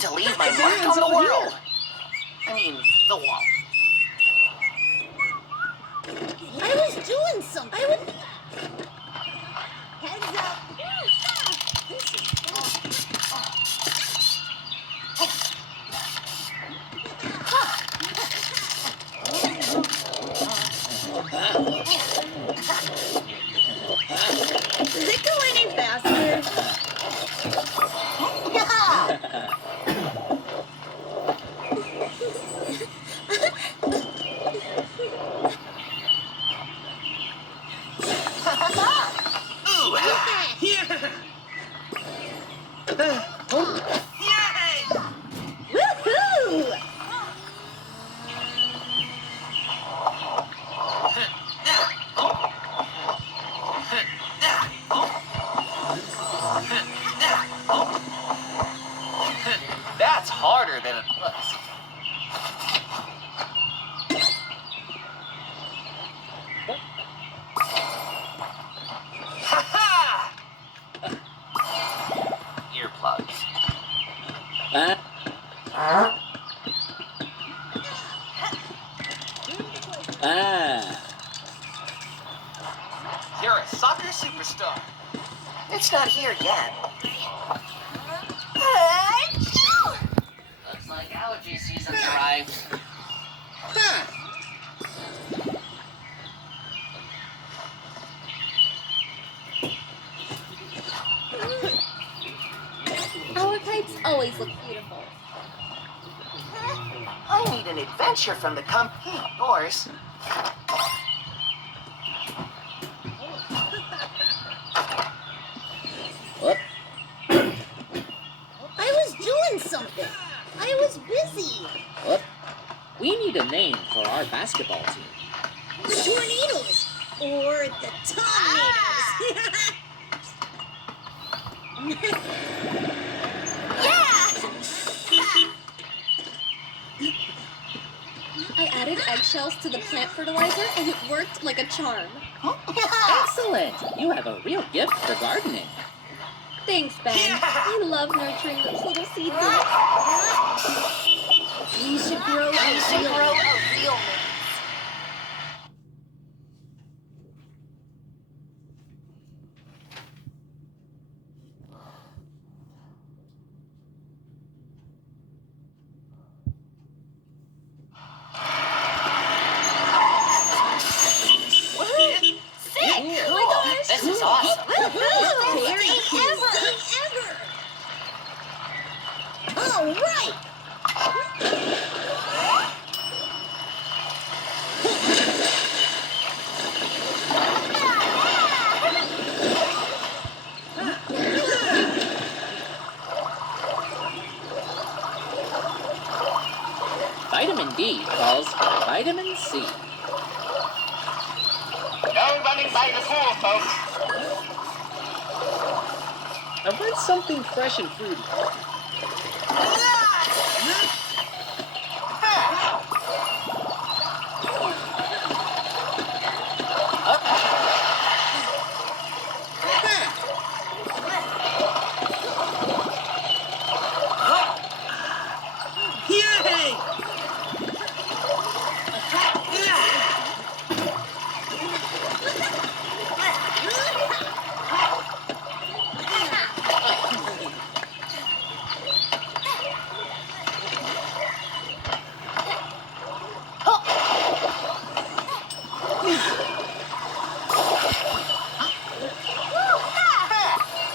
to leave my mark on the world. I mean, the wall. I was doing something. Heads up. This is Does it go any faster? Ooh, Yeah! yay! Woohoo! That's harder than it looks. Ha-ha! Earplugs. You're a soccer superstar. It's not here yet. Looks like allergy season's arrived. Our kites always look beautiful. I need an adventure from the company. Yours. What? I was doing something. I was busy. What? We need a name for our basketball team. The tornadoes. Or the tornadoes. I added eggshells to the plant fertilizer and it worked like a charm. Excellent! You have a real gift for gardening. Thanks, Ben. I love nurturing those little seeds. We should grow a real man. This is awesome. Very ever. All right. Vitamin D calls for vitamin C. No running by the pool, folks. I've read something fresh and fruity. Yay!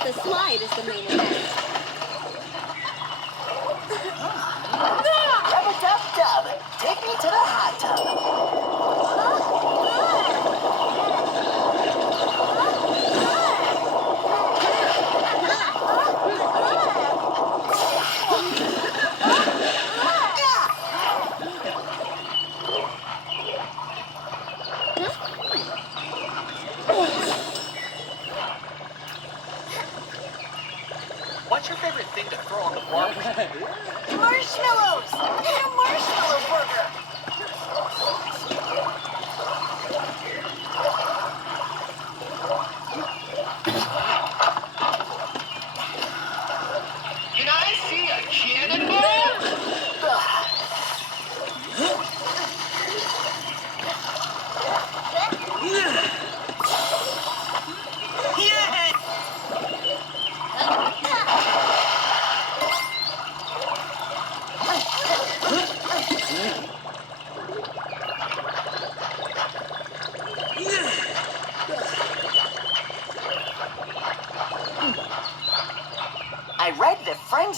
The slide is the main event. Rub-a-dub-dub. Take me to the hot tub. What's your favorite thing to throw on the barbecue? Marshmallows! And a marshmallow burger! Can I see a cannonball?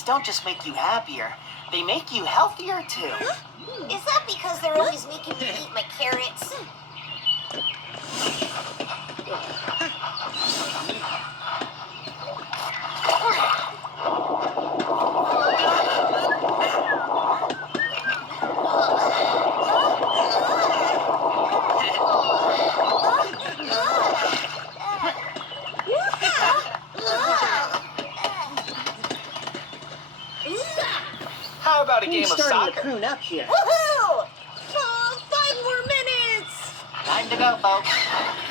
don't just make you happier, they make you healthier too. Is that because they're always making me eat my carrots? How about a game Who's of starting to soccer? prune up here? Woohoo! Oh, 5 more minutes! Time to go, folks.